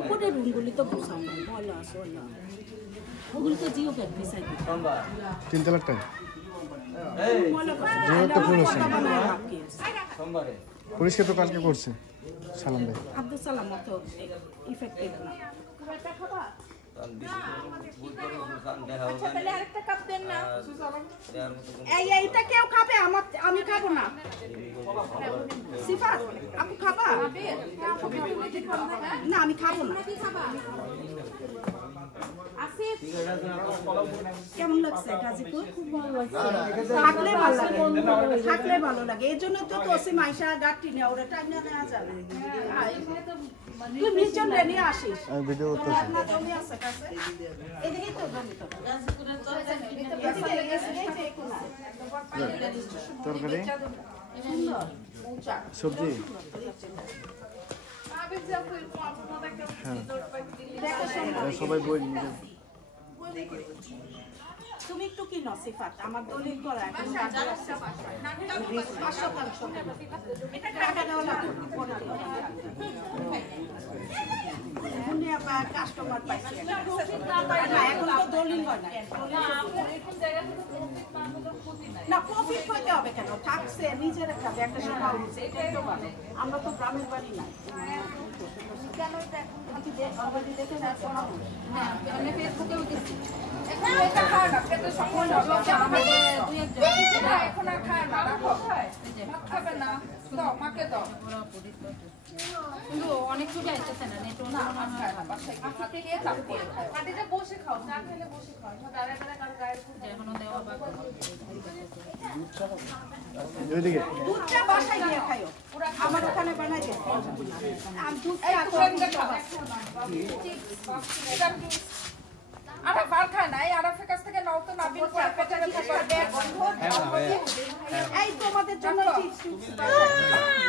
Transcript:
উপরের রুমগুলি তো বসাও না ময়লা সয়লা ওগুলি তো জিও ব্যাগ বিছাই দিই 3 লাখ টাকা পুলিশকে তো কালকে করছে সালাম ভাই আব্দুল সালাম তো ইফেক্টিভ না আরেকটা কাপ দেন না এইটা কেউ খাবে আমি খাবো না সিফাত আপু খাবা না আমি খাবো না কেমন লাগছে গাজীপুর থাকলে ভালো লাগে এই জন্য তো তোসি মাইশা গাটি নেওয়া ওরা টাইম নেওয়া যাবে তুই নিচন রেডি আসিস ভিডিও করতেছি না জমি আছে কাছে এদিকে তো জমি তো গাজীপুরের তরকারি সবজি সবাই বই তুমি একটু কি নসিফাত আমার দলিল করা এখন কাস্টমার পাইছে এখন তো দলিল হয় না প্রফিট হইতে হবে কেন থাকছে নিজের একটা ব্যবসা সময় হচ্ছে এটাই তো ভালো আমরা তো গ্রামের বাড়ি নাই কেন দেখে শোনাবো হ্যাঁ ফেসবুকেও দিচ্ছি এটা খায় না পেটে সমস্যা আমাদের দুই একজন এখন আর খায় না রাখো ভাত খাবে না দাও মাকে দাও কিন্তু অনেক কিছু আইতেছে না নেট না খায় না বাসায় খেয়ে তারপরে খায় মাটিতে বসে খাও না খেলে বসে খাও দাঁড়ায় দাঁড়ায় কারো গায়ের উপর যেমন দেওয়া বা এদিকে দুধটা বাসায় গিয়ে খাও আমার ওখানে বানাই দেব আমি দুধটা খাও এটা আরে বার খায় না এই আরাফের কাছ থেকে নাও তো নাবিল পরে পেটে করবে এই তোমাদের জন্য চিপস